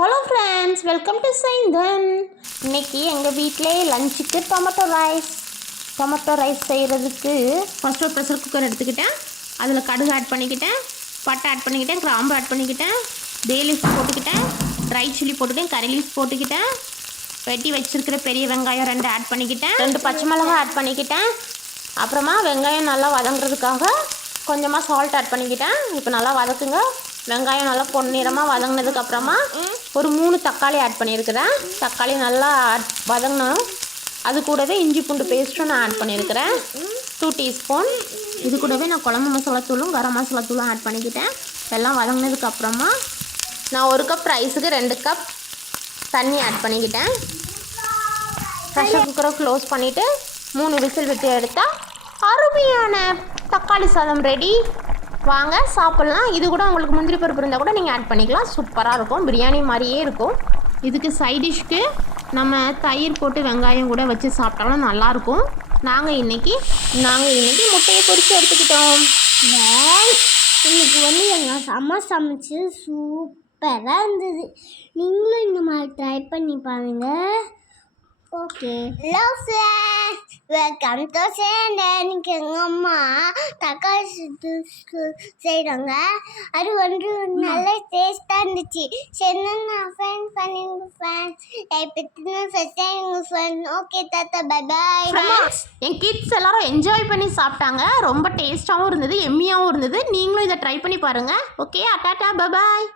Hello friends, welcome to Saindhan. இன்றைக்கி எங்கள் வீட்டிலே லஞ்சுக்கு டொமேட்டோ ரைஸ் செய்கிறதுக்கு ஃபஸ்ட்டு ஒரு ப்ரெஷர் குக்கர் எடுத்துக்கிட்டேன். அதில் கடுகு ஆட் பண்ணிக்கிட்டேன், பட்டை ஆட் பண்ணிக்கிட்டேன், கிராம்பு ஆட் பண்ணிக்கிட்டேன், பே லீஃப் போட்டுக்கிட்டேன், ட்ரை சில்லி போட்டுக்கிட்டேன், கறி லீஃப் போட்டுக்கிட்டேன், வெட்டி வச்சுருக்கிற பெரிய வெங்காயம் 2 ஆட் பண்ணிக்கிட்டேன், 2 பச்சை மிளகாய் ஆட் பண்ணிக்கிட்டேன். அப்புறமா வெங்காயம் நல்லா வதங்குறதுக்காக கொஞ்சமாக சால்ட் ஆட் பண்ணிக்கிட்டேன். இப்போ நல்லா வதக்குங்க. வெங்காயம் நல்லா பொன்னிறமாக வதங்கினதுக்கப்புறமா ஒரு 3 தக்காளி ஆட் பண்ணியிருக்கிறேன். தக்காளி நல்லா வதங்கணும். அது கூடவே இஞ்சி பூண்டு பேஸ்ட்டும் நான் ஆட் பண்ணியிருக்கிறேன் 2 டீஸ்பூன். இது கூடவே நான் குழம்பு மசாலாத்தூளும் கரம் மசாலாத்தூளும் ஆட் பண்ணிக்கிட்டேன். எல்லாம் வதங்கினதுக்கப்புறமா நான் 1 கப் ரைஸுக்கு 2 கப் தண்ணி ஆட் பண்ணிக்கிட்டேன். ப்ரெஷர் குக்கரை க்ளோஸ் பண்ணிவிட்டு 3 விசில் விட்டு எடுத்தால் அருமையான தக்காளி சாதம் ரெடி. வாங்க சாப்பிட்லாம். இது கூட உங்களுக்கு முந்திரி பருப்பு இருந்தால் கூட நீங்கள் ஆட் பண்ணிக்கலாம். சூப்பராக இருக்கும், பிரியாணி மாதிரியே இருக்கும். இதுக்கு சைடிஷ்க்கு நம்ம தயிர் போட்டு வெங்காயம் கூட வச்சு சாப்பிட்டாலும் நல்லாயிருக்கும். நாங்கள் இன்றைக்கி முட்டையை பொரித்து எடுத்துக்கிட்டோம். இன்னைக்கு எங்கள் அம்மா சமைச்சு சூப்பராக இருந்தது. நீங்களும் இந்த மாதிரி ட்ரை பண்ணி பாருங்கள். Okay, love friends, welcome to channel. இன்னைக்கு எங்கள் அம்மா தக்காளி செய்கிறாங்க. அது நல்ல டேஸ்ட்டாக இருந்துச்சு. சரி, நான் ஃப்ரெண்ட் பண்ணிங்க ஃப்ரெண்ட்ஸ் எங்கள் ஃப்ரெண்ட். ஓகே தாத்தா, பை பாய். என் கிட்ஸ் எல்லாரும் என்ஜாய் பண்ணி சாப்பிட்டாங்க. ரொம்ப டேஸ்ட்டாகவும் இருந்தது, எம்மியாகவும் இருந்தது. நீங்களும் இதை ட்ரை பண்ணி பாருங்கள். Okay, Tata, bye bye.